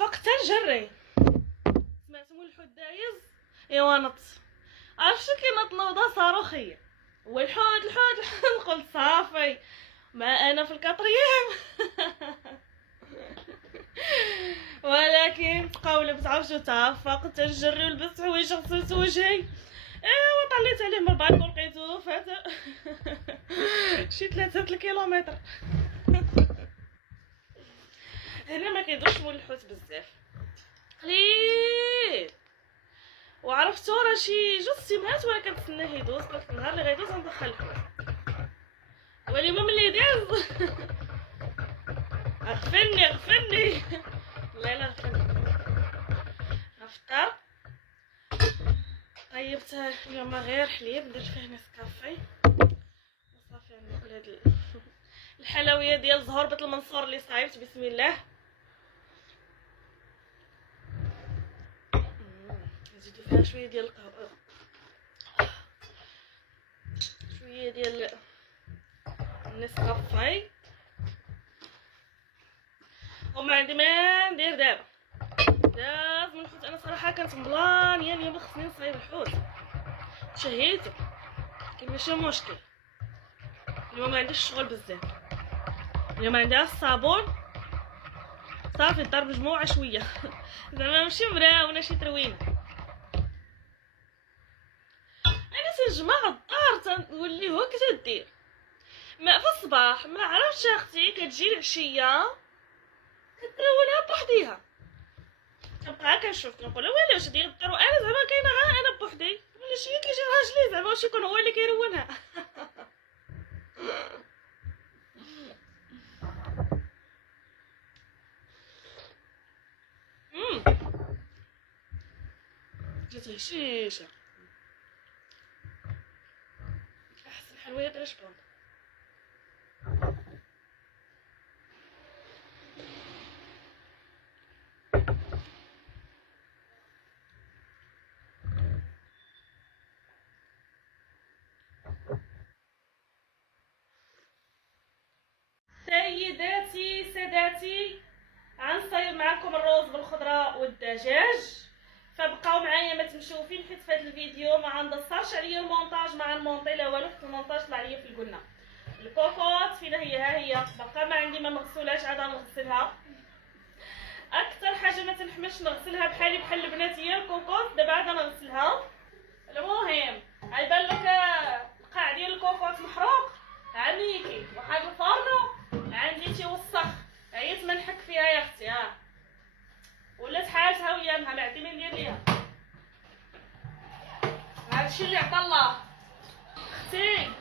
فقت نجري سمعت مول الحوت دايز ايوا نط عرفتي كي نوضه صاروخيه والحوت قلت صافي ما انا في الكاتريام. ولكن بقاو لبس شو تفقت نجري ولبست حوايج غسلت وجهي وطليت عليه من البالكون لقيتو فات شي 3 الكيلومتر. هنا ما كيدوش مول الحوت بزاف قليل وعرفتو راه شي 2 سيمانات وانا كنتسناه يدوز. قلت النهار اللي غيدوز غندخل الحوت واليوم ملي داز غفلني لا غفلني. نفطر طيبت اليوم غير حليب درت فيه نسكافي وصافي ناكل هاد الحلويات ديال زهربة المنصور اللي صايبت بسم الله. نزيدو فيها شويه ديال القهوه شويه ديال النسكافي وما عندي ما ندير دابا داز من الحوت. انا صراحه كنت مبلانيه اليوم خصني نصايب الحوت تشهيته كاين ماشي مشكل. اليوم ما عنديش الشغل بزاف اليوم عندي الصابون صافي ضرب مجموعه شويه زعما ماشي مراونه شي تروينه. انا تنجمع الدار تنولي هو كتدير ما في الصباح ما عرفتش اختي كتجي العشيه كترولها بوحديها كنبقى كنشوف كنقول ويلي واش ديال الدار وانا زعما كاينه غير انا بوحدي ولا شي كيجي راجلي زعما واش يكون هو اللي كيرونها. جات هشيشه احسن حلويات رشبون. سيداتي ساداتي غنصايب معكم الرز بالخضره والدجاج فبقاو معايا ما تمشوفين حيت في هذا الفيديو ما غندصرش عليا المونتاج مع المونطي لا والو حيت المونتاج طلع ليا في القلنا. الكوكوط فينا هي ها هي باقا ما عندي ما مغسولاش عاد غنغسلها. اكثر حاجه ما تنحملش نغسلها بحال البنات هي الكوكوط دابا عاد غنغسلها. المهم غيبان لك القاع ديال الكوكوط محروق عميكي وحاجه الفرن عندي تيوسخ عييت ما نحك فيها يا اختي ها ولات حالتها ويامها ما عندي ما ندير ليها هادشي اللي عطا الله. اختي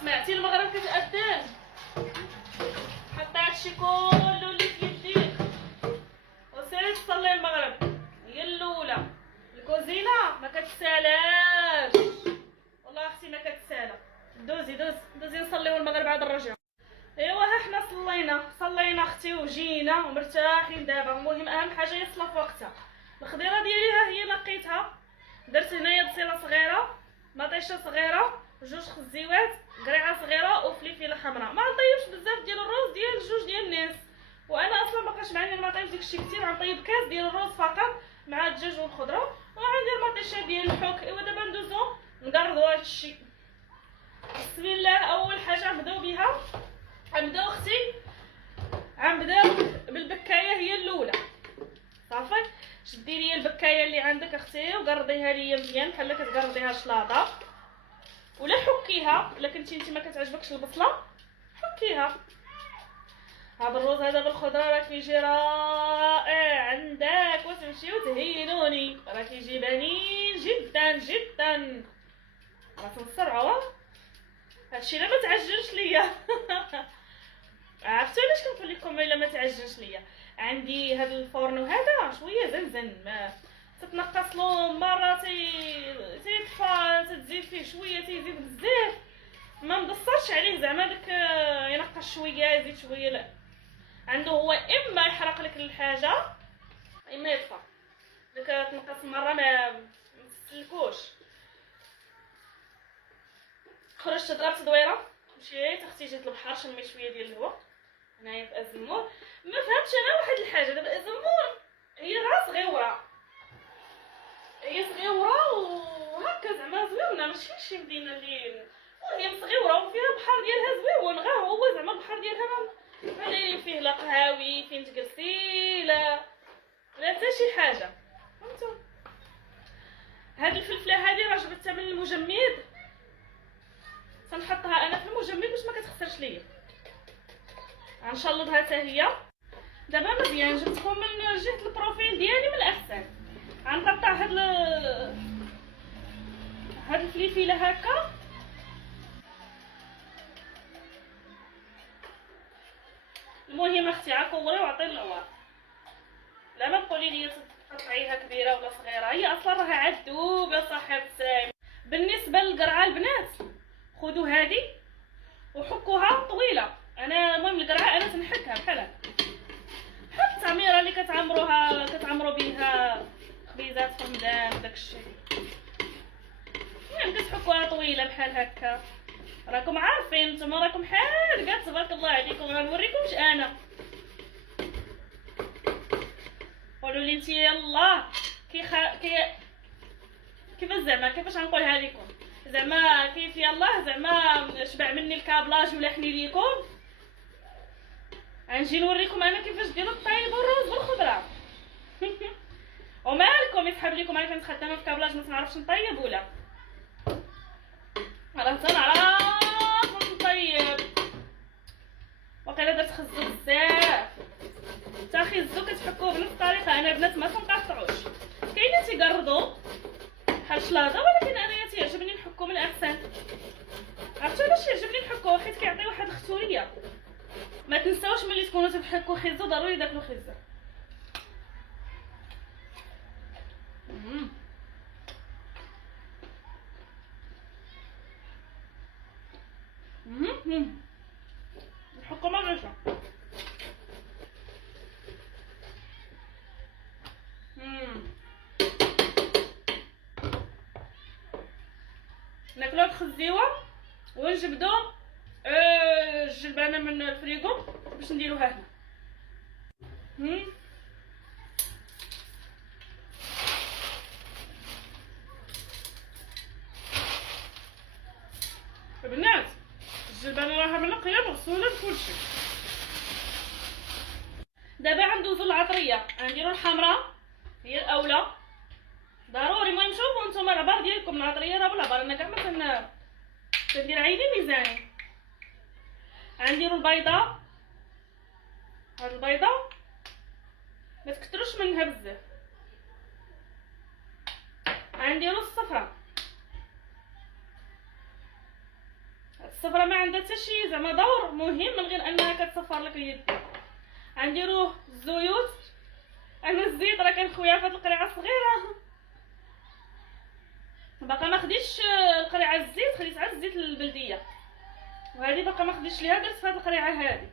سمعتي المغرب كتأذن حتى هادشي كله اللي في يديك وسيري تصلي المغرب هي الاولى. الكوزينه ما كتسالاش والله اختي ما كتسالى. دوزي نصليو المغرب عاد نرجعو. ايوا ها حنا صلينا اختي وجينا ومرتاحين دابا. المهم اهم حاجه يصلى في وقتها. الخضيره ديالي ها هي نقيتها درت هنايا بصيله صغيره مطيشه صغيره 2 خزيوات قريعه صغيره وفلفله حمراء. ما نطيبش بزاف ديال الرز ديال 2 ديال الناس وانا اصلا ما بقاش معايا المطايب داكشي كثير غنطيب كاس ديال الرز فقط مع الدجاج والخضره وغندير المطيشه ديال الحك. ايوا دابا ندوزو نقرضو هادشي. بسم الله. اول حاجه نبداو بها غنبداو اختي غنبداو بالبكايه هي الاولى. صافي شدي لي البكايه اللي عندك اختي وقرضيها لي مزيان بحال كتقرضيها شلاضه ولا حكيها الا كنتي انت ما كتعجبكش البصله حكيها. هذا الرز هذا بالخضره راه كيجي رائع عندك وتمشيو تهينوني راه كيجي بنين جدا راه تنسرعوا هادشي لا ما تعجنش ليا. عرفتوا علاش كنقول لكم الا ما تعجنش ليا؟ عندي هذا الفرن وهذا شويه زنزن ما تتنقص له مره تيطفى تزيد فيه شويه تيزيد بزاف ما مدصرش عليه زعما داك ينقص شويه يزيد شويه لا عنده هو اما يحرق لك الحاجه اما يطفى داك تنقص مره ما تسلكوش. خرجت ضربت دويره مشيت اختي جات للبحر شميت شويه ديال الهواء هنايا في ازمور. ما فهمتش انا واحد الحاجه دابا ازمور داكشي مدينه اللي المهم صغيره وفيها البحر ديالها زويون، غير هو زعما البحر ديالها ما دايرين فيه لا قهاوي فين تجلسي لا حتى شي حاجه. فهمتوا؟ هاد الفلفله هادي راه جبتها من المجمد، سنحطها انا في المجمد باش ما كتخسرش ليا. غنشلضها حتى هي. دابا مزيان جبتكم من جهه البروفيل ديالي من الاحسن. غنقطع هاد الفليفله هكا، المهم اختي عكوري وعطي النوار. لا ما تقولي لي تقطعيها كبيره ولا صغيره، هي اصلا راها عذوب يا صاحبتي. بالنسبه للقرعه البنات خذوا هذه وحكوها طويله. انا المهم القرعه انا تنحكها بحال هكا، حتى التعميره اللي كتعمروا بها خبيزات في رمضان وداكشي، المهم كتحكوها طويله بحال هكا. راكم عارفين نتوما راكم حارقات تبارك الله عليكم. غنوريكمش انا، قولوا لي انت يلاه كيفاش زعما كيفاش غنقولها لكم، زعما كيف يلاه زعما شبع مني الكابلاج ولا حني ليكم. غنجي نوريكم انا كيفاش ديروا الطيب والرز بالخضره. ومالكم يسحب لكم انا كنت خدامه في كابلاج ما تنعرفش نطيب ولا راه تنعرف نطيب. وقيلا درت خزو بزاف، تا خزو كتحكوه بنفس الطريقه. انا البنات ما كنقطعوش، كاينين تيقرضوا بحال شلاضه، ولكن انا تيعجبني نحكو من الاحسن. عرفتوا علاش يعجبني نحكو؟ حيت كيعطي واحد الختوريه. ما تنساوش ملي تكونوا تحكوا خزو ضروري داكلو خزو. نحكو مرشة. ناكلو الخزيوه ونجبدو الجلبانه من الفريغو باش نديروها هنا. البنات الجلبانه راها منقيه مغسوله بكلشي. دابا غندوزو للعطريه. غنديرو الحمراء هي الاولى ضروري. المهم شوفوا نتوما العبار ديالكم، العطريه راه بالعبار، انا كاع ما كندير عيني ميزاني. غنديرو البيضه، هاد البيضه ما تكثروش منها بزاف. غنديرو الصفراء، الصفراء ما عندها حتى شي زعما دور مهم من غير انها كتصفر لك اليد. غنديروه الزيوت. انا الزيت راه كان خويا فهاد القريعه الصغيره، باقا ما خديتش القريعه الزيت، خديت عاد الزيت البلديه، وهذه باقا ما خديتش ليها، درت في هاد القريعه هذه.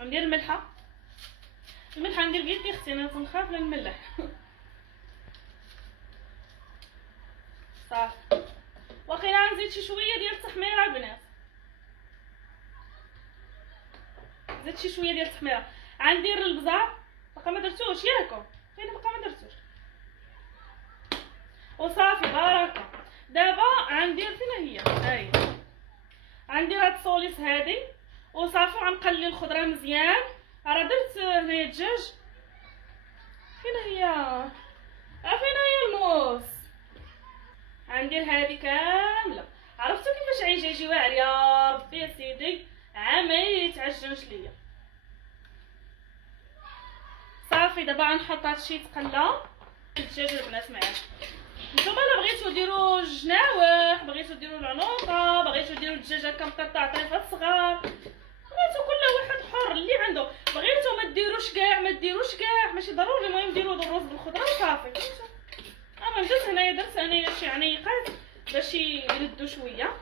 غندير الملحه ندير بيدي اختي، انا تنخاف نملح. صافي. واخيرا غنزيد شي شويه ديال التحميره البنات، زدت شي شويه ديال التحميره. غندير البزار باقا ما درتوش ياكم، فين باقا ما درتوش. وصافي بركه. دابا غندير فين هي هاي، غندير هاد الصوليس هادي وصافي. وغنقلي الخضره مزيان. راه درت هنايا الدجاج، فين هي الموس. غندير هادي كامله. عرفتوا كيفاش عيجي واعر يا ربي يا سيدي، ما يتعجنش ليا. صافي دابا غنحط هادشي يتقلى. الدجاج البنات معايا. نتوما الا بغيتو ديروا الجناوح، بغيتو ديروا العنوطه، بغيتو ديروا الدجاج هكا مقطع طريفات صغار، بغيتو كل واحد حر اللي عنده. بغيتو ما ديروش كاع ماشي ضروري. المهم ديروا الرز بالخضره وصافي. انا درت هنايا شي عنيقات باش يلدوا شويه.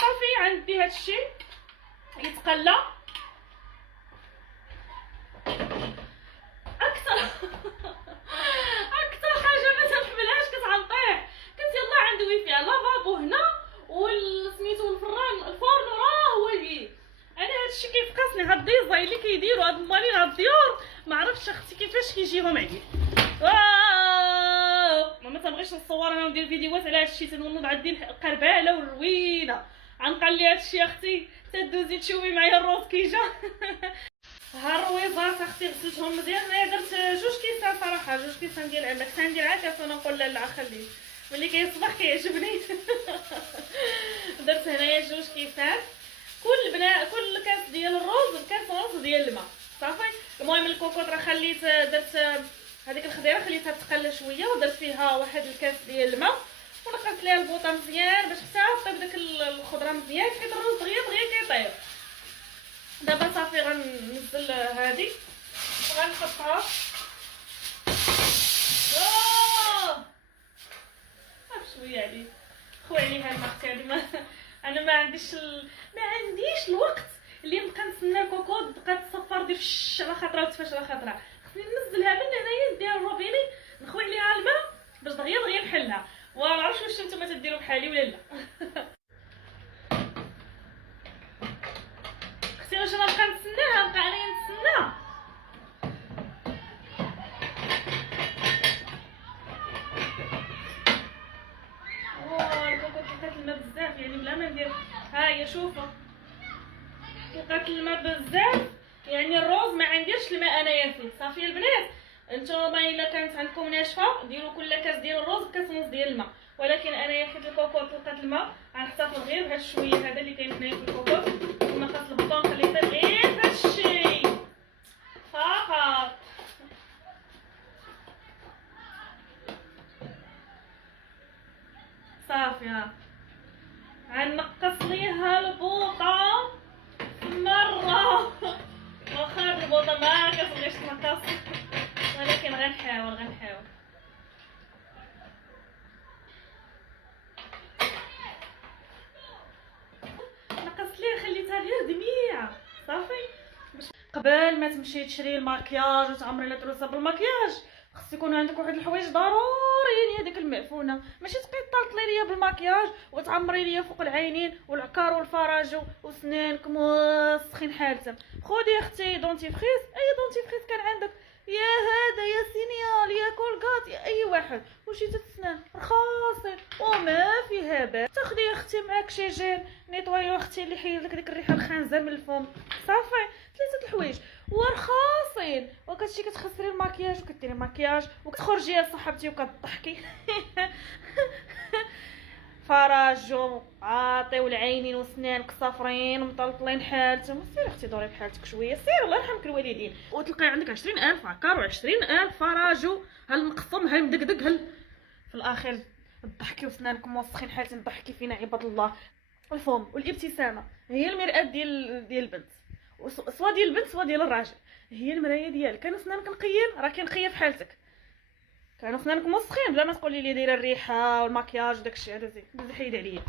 صافي عندي هادشي يتقلى. اكثر حاجه ما تنحملهاش كتعنطيح. كنت يلاه عندي ويفي لافابو هنا والسميتو الفرن راه هو لي. انا هادشي كيفقسني، هاد الديزاين اللي كيديروا هاد المالين هاد الديور ما عرفتش اختي كيفاش كيجيهم عندي. واو تنبغيش نصور انا وندير فيديوهات على هادشي، تنولو عندي قرباله وروينه. غنقلي هادشي اختي تدوزي تشوفي معايا الروز كي جا. ها الرويزات اختي غسلتهم مزيان. انايا درت جوج كيسان صراحه، جوج كيسان ديال عندك تندير عاد انا نقول لا خليه ملي كيصبح كيعجبني. درت هنايا جوج كيسان، كل كاس ديال الروز بكاس ونص ديال الماء صافي. المهم الكوكوط راه خليت درت هذيك الخضيره خليتها تقلى شويه ودرت فيها واحد الكاس ديال الماء ونقصت ليها البوطه مزيان باش حتى طيب داك الخضره مزيان حيت الروز دغيا كيطيب. دابا صافي غننزل هذه وغنحطها. شويه عليه خويا عليها الماء تاعي. انا ما عنديش الوقت اللي نبقى نتسنى الكوكوط تبقى تصفر دير على خاطرها وتفاش على خاطرها. خصني ننزلها من هنايا ندير الروبيني نخوي عليها الماء باش دغيا نحلها. وما عرفتش واش نتوما تديروا بحالي ولا لا. اختي واش انا نبقى نتسناها، نبقى انايا نتسنى. الكوكوط لقات الماء بزاف يعني بلا ما ندير. ها هي شوفوا لقات الماء بزاف يعني الروز ما عنديرش الماء انايا فيه صافي. البنات نتوما الا كانت عندكم ناشفه ديروا كل كاس ديال الروز بكاس ونص ديال الماء، ولكن انايا حيت الكوكوط لقات الماء غنحتفظ غير بهاد الشويه هذا اللي كاين هنايا في الكوكوط. وما خاص البطون نخليه يطيب غير هاد الشيء فقط. صافي غنقص ليها البوطه مره. واخا البوطه ما كتبغيش تنقص ولكن غنحاول نقصت ليها خليتها غير دميعه صافي. قبل ما تمشي تشري الماكياج وتعمري الدروسه بالماكياج خص يكون عندك واحد الحوايج ضروريين. هذيك المعفونه ماشي تبقاي تطلطلي ليا بالماكياج وتعمري ليا فوق العينين والعكار والفرج وسنانك موسخين حالتهم. خذي اختي دونتيفريس، اي دونتيفريس كان عندك، يا هذا يا سينيال يا كولغات يا اي واحد وشي تسنان رخاصين وما فيها باس. تاخدي اختي معاك شي جيل نيطوايو اختي اللي يحيد لك ديك الريحه الخانزه من الفم صافي. 3 الحوايج ورخاصين وكتمشي كتخسري الماكياج وكديري الماكياج وكتخرجي يا صاحبتي وكتضحكي. فرج عاطي والعينين وسنانك صافرين ومطلطلين حالتهم. سيري اختي دوري بحالتك شويه، سيري الله يرحمك الوالدين. وتلقاي عندك 20,000 عكار و20,000 فرج هالمقصم هالمدقدق في الاخير تضحكي وسنانك موسخين حالتين. ضحكي فينا عباد الله. الفم والابتسامه هي المرآة ديال البنت، سوا ديال البنت سوا ديال الراجل. هي المرايه ديالك. كانوا سنانك نقيين راه كنقيه في حالتك، كانوا سنانك موسخين بلا ما تقولي لي دايره الريحه والماكياج وداكشي هذا زين حيد عليا.